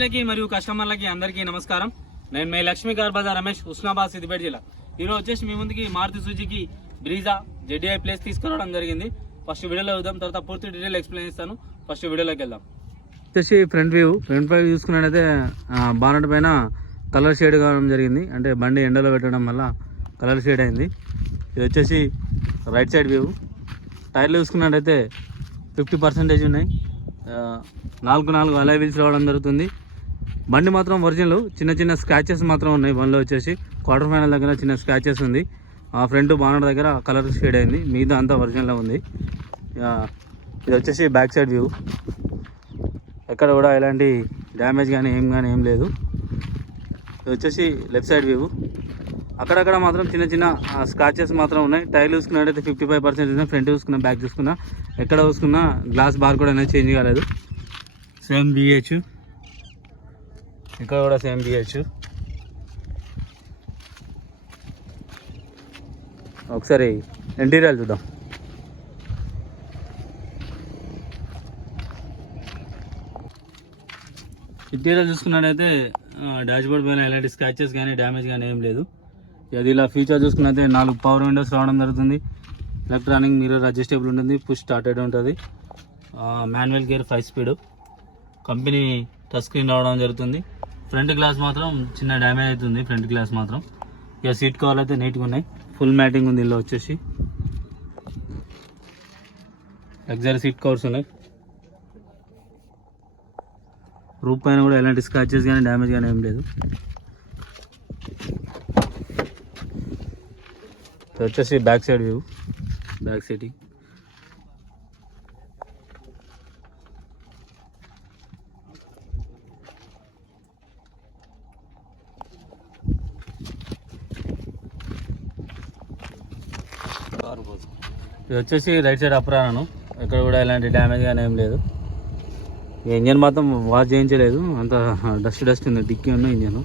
మరియు కస్టమర్లకి అందరికీ నమస్కారం. నేను మీ లక్ష్మీ కార్ బజార్ రమేష్ ఉస్నాబాద్ సిద్దిపేట జిల్లా. ఈరోజు వచ్చేసి మీ ముందుకి Maruti Suzuki Brezza ZI plus తీసుకురావడం జరిగింది. ఫస్ట్ వీడియోలో చూద్దాం తర్వాత పూర్తి డీటెయిల్ ఎక్స్ప్లెయిన్ చేస్తాను. ఫస్ట్ వీడియోలోకి వెళ్దాం. వచ్చేసి ఫ్రంట్ వ్యూ ఫ్రంట్ వ్యూ చూసుకున్నట్టయితే బానట్ పైన కలర్ షేడ్ కావడం జరిగింది. అంటే బండి ఎండలో పెట్టడం వల్ల కలర్ షేడ్ అయింది. ఇది వచ్చేసి రైట్ సైడ్ వ్యూ. టైర్లు చూసుకున్నట్టయితే ఫిఫ్టీ పర్సెంటేజ్ ఉన్నాయి. నాలుగు నాలుగు అలై వీల్స్ రావడం జరుగుతుంది. బండి మాత్రం ఒరిజినల్ చిన్న చిన్న స్క్రాచెస్ మాత్రం ఉన్నాయి బండిలో వచ్చేసి. క్వార్టర్ ఫైనల్ దగ్గర చిన్న స్క్రాచెస్ ఉంది. ఆ ఫ్రంట్ బానర్ దగ్గర కలర్ షేడ్ అయింది. మిగతా అంతా ఒరిజినల్ ఉంది. ఇది వచ్చేసి బ్యాక్ సైడ్ వ్యూ ఎక్కడ కూడా ఎలాంటి డ్యామేజ్ కానీ ఏం కానీ ఏం లేదు. ఇది వచ్చేసి లెఫ్ట్ సైడ్ వ్యూ అక్కడక్కడ మాత్రం చిన్న చిన్న స్క్రాచెస్ మాత్రం ఉన్నాయి. టైర్ చూసుకున్నట్టయితే ఫిఫ్టీ ఫైవ్ పర్సెంట్ ఉన్నాయి ఫ్రంట్ చూసుకున్నా బ్యాక్ చూసుకున్నా ఎక్కడ చూసుకున్నా గ్లాస్ బార్ కూడా అనేది చేంజ్ కాలేదు. సేమ్ బిహెచ్ ఇక్కడ కూడా సేమ్ బిహెచ్. ఒకసారి ఇంటీరియర్ చూద్దాం. ఇంటీరియర్ చూసుకున్నట్టయితే డాష్ బోర్డ్ పైన ఎలాంటి స్క్రాచెస్ కానీ డ్యామేజ్ కానీ ఏం లేదు. అది ఇలా ఫీచర్ చూసుకున్నైతే నాలుగు పవర్ విండోస్ రావడం జరుగుతుంది. ఎలక్ట్రానిక్ మిర్రర్ అడ్జస్టబుల్ ఉంటుంది పుష్ స్టార్టెడ్ ఉంటుంది. Manual gear five speed company touch screen రావడం జరుగుతుంది. ఫ్రంట్ గ్లాస్ మాత్రం చిన్న డ్యామేజ్ అవుతుంది ఫ్రంట్ గ్లాస్ మాత్రం. ఇక సీట్ కవర్ అయితే నీట్గా ఉన్నాయి. ఫుల్ మ్యాటింగ్ ఉంది ఇందులో వచ్చేసి. లగ్జరీ సీట్ కవర్స్ ఉన్నాయి. రూప్ పైన కూడా ఎలాంటి స్క్రాచెస్ కానీ డ్యామేజ్ కానీ ఏం లేదు. వచ్చేసి back side view back seating ఇది వచ్చేసి రైట్ సైడ్ అప్రాణను ఎక్కడ కూడా ఎలాంటి డ్యామేజ్ కానీ ఏం లేదు. ఇంజన్ మాత్రం వాష్ చేయించలేదు. అంత డస్ట్ డస్ట్ ఉంది. డిక్కీ ఉన్న ఇంజన్.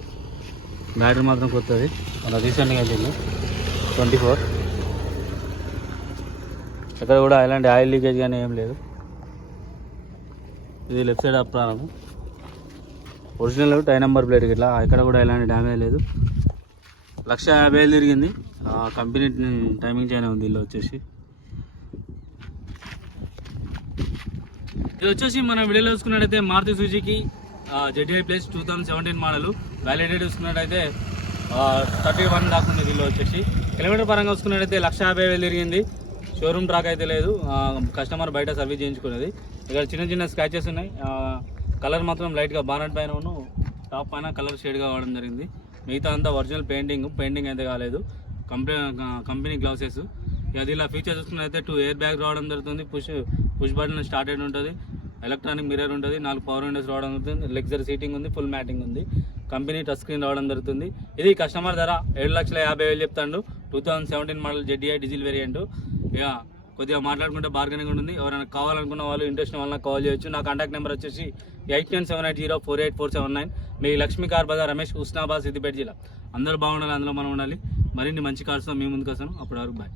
బ్యాటరీ మాత్రం కొత్తది. అలా రీసెంట్గా వెళ్ళింది ట్వంటీ ఫోర్. ఎక్కడ కూడా ఎలాంటి ఆయిల్ లీకేజ్ కానీ ఏం లేదు. ఇది లెఫ్ట్ సైడ్ అప్రాణము ఒరిజినల్ టై నెంబర్ ప్లేట్ ఇట్లా ఇక్కడ కూడా ఎలాంటి డ్యామేజ్ లేదు. లక్ష యాభై వేలు తిరిగింది. కంపెనీ టైమింగ్ చేయనే ఉంది ఇల్లు వచ్చేసి. ఇది వచ్చేసి మనం వీడియోలో చూసుకున్నట్టయితే Maruti Suzuki ZI plus two thousand seventeen model. Validate చూసుకున్నట్టయితే థర్టీ వన్ దాకా ఉంది దీనిలో వచ్చేసి. కిలోమీటర్ పరంగా చూసుకున్నట్టయితే లక్ష యాభై వేలు తిరిగింది. షోరూమ్ ట్రాక్ అయితే లేదు. కస్టమర్ బయట సర్వీస్ చేయించుకునేది ఇక్కడ చిన్న చిన్న స్క్రాచెస్ ఉన్నాయి. కలర్ మాత్రం లైట్గా బానట్ పైన ఉన్ను టాప్ పైన కలర్ షేడ్గా వాడడం జరిగింది. మిగతా అంతా ఒరిజినల్ పెయింటింగ్ పెయింటింగ్ అయితే కాలేదు. Company company gloves. అది ఇలా ఫీచర్ చూసుకున్నైతే టూ ఎయిర్ బ్యాగ్ రావడం జరుగుతుంది push push button start started ఉంటుంది. ఎలక్ట్రానిక్ మిర్రర్ ఉంటుంది నాలుగు పవర్ విండోస్ రావడం జరుగుతుంది లెగ్జర్ సీటింగ్ ఉంది ఫుల్ మ్యాటింగ్ ఉంది. కంపెనీ టచ్ స్క్రీన్ రావడం జరుగుతుంది. ఇది కస్టమర్ ధర ఏడు లక్షల యాభై వేలు చెప్తాడు. Two thousand seventeen model ZDI diesel variant ఇక కొద్దిగా మాట్లాడుకుంటే బార్గెనింగ్ ఉంటుంది. ఎవరైనా కావాలనుకున్న వాళ్ళు ఇంట్రెస్ట్ వాళ్ళ కాల్ చేయొచ్చు. నా కాంటాక్ట్ నెంబర్ వచ్చేసి eight nine seven eight zero four eight four seven nine. మీ లక్ష్మీ కార్ బజార్ రమేష్ హుస్నాబాద్ సిద్దిపేట జిల్లా. అందరూ బాగుండాలి అందులో మనం ఉండాలి. మరిన్ని మంచి కార్స్తో మీ ముందుకు వస్తాను. అప్పటి వరకు బాయ్